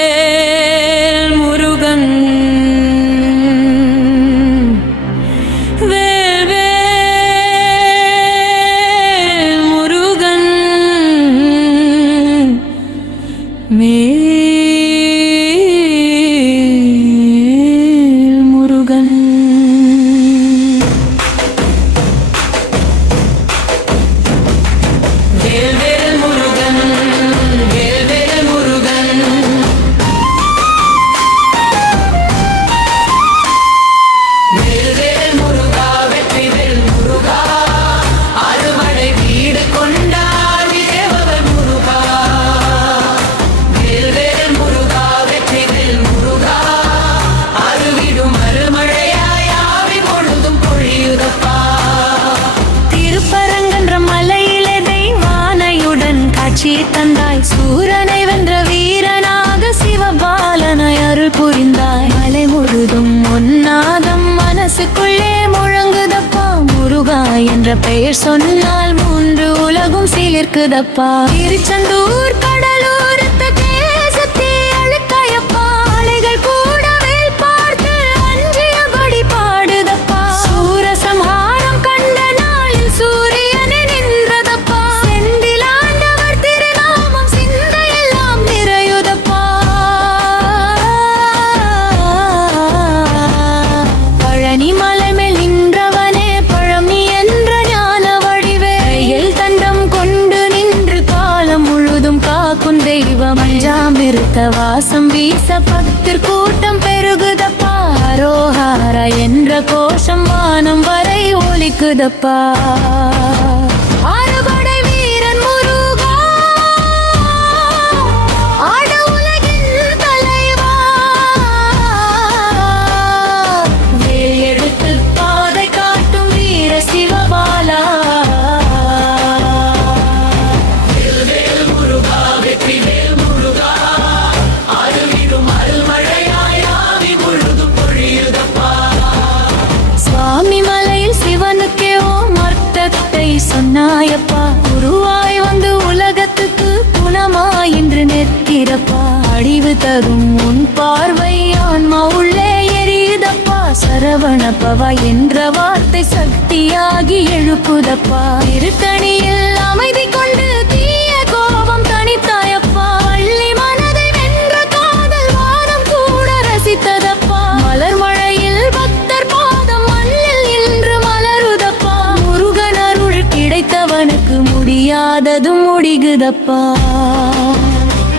வேல்வேல் முருகன் வேல்வேல் முருகன் மேல் முருகன் வேல்வேல் முருகன் வேல்வேல் முருகன் வேல்வேல் முருகா வெற்றிவேல் முருகா அறுவடை வீடு கொண்டார் தேவவர் முருகா வேல்வேல் முருகா வெற்றிவேல் முருகா அருவிடும் அருமழையாய் ஆவி பொழுதும் பொழியுதப்பா திருப்பரங்கன்ற மலையிலே தெய்வானையுடன் காட்சி தந்தாய் சூரனை வென்ற வீரனாக சிவபாலனை அருள் புரிந்தாய் மலை முழுதும் ஒன்னாதம் மனசுக்குள்ளே முழங்குதப்பா முருகா என்ற பெயர் சொன்னால் மூன்று உலகும் சீர்க்குதப்பா திருச்செந்தூர் கடலூர் தேசத்தே அழுத்தாயப்பா அலைகள் கூட வேல் பார்த்து அஞ்சியபடி பாடுதப்பா சூரசம்ஹாரம் கண்ட நாளில் சூரியனை நின்றதப்பா செந்திலாண்டவர் திருநாமம் சிந்தையெல்லாம் நிறையுதப்பா பழனி மலை மேல் நின்றவனே பழமி என்ற ஞான வடிவேல் தண்டம் கொண்டு நின்று காலம் முழுதும் காக்கும் தெய்வம் அஞ்சாமிருத்த வாசம் வீச பக்தர் கூட்டம் பெருகுதப்பா அரோஹாரா என்ற கோஷம் வானம் வரை ஒலிக்குதப்பா அறுபடை வீரன் முருகா ஆட உலகின் தலைவா வேல் எடுத்து பாதை காட்டும் வீர சிவபாலா வேல்வேல் முருகா வெற்றிவேல் முருகா அருவிடும் அருள்மழையாய் ஆவி முழுதும் பொழியுதப்பா சுவாமி மலையில் சிவனுக்கே ஓம் அர்த்தத்தை சொன்னாயப்பா குருவாய் வந்து உலகத்துக்கு குணமாய் இன்று நிற்கிறப்பா அடிவு தரும் உன் பார்வை ஆன்மா உள்ளே எரியுதப்பா சரவணப்பவா என்ற வார்த்தை சக்தியாகி எழுப்புதப்பா திருத்தணியில் அமைதி கொண்டு தீய கோபம் தனித்தாயப்பா பள்ளி மனதை வென்ற காதல் வாரம் கூட ரசித்ததப்பா மலர் மழையில் பக்தர் பாதம் மண்ணில் இன்று மலருதப்பா முருகன் அருள் கிடைத்தவனுக்கு முடியாததும் முடிகுதப்பா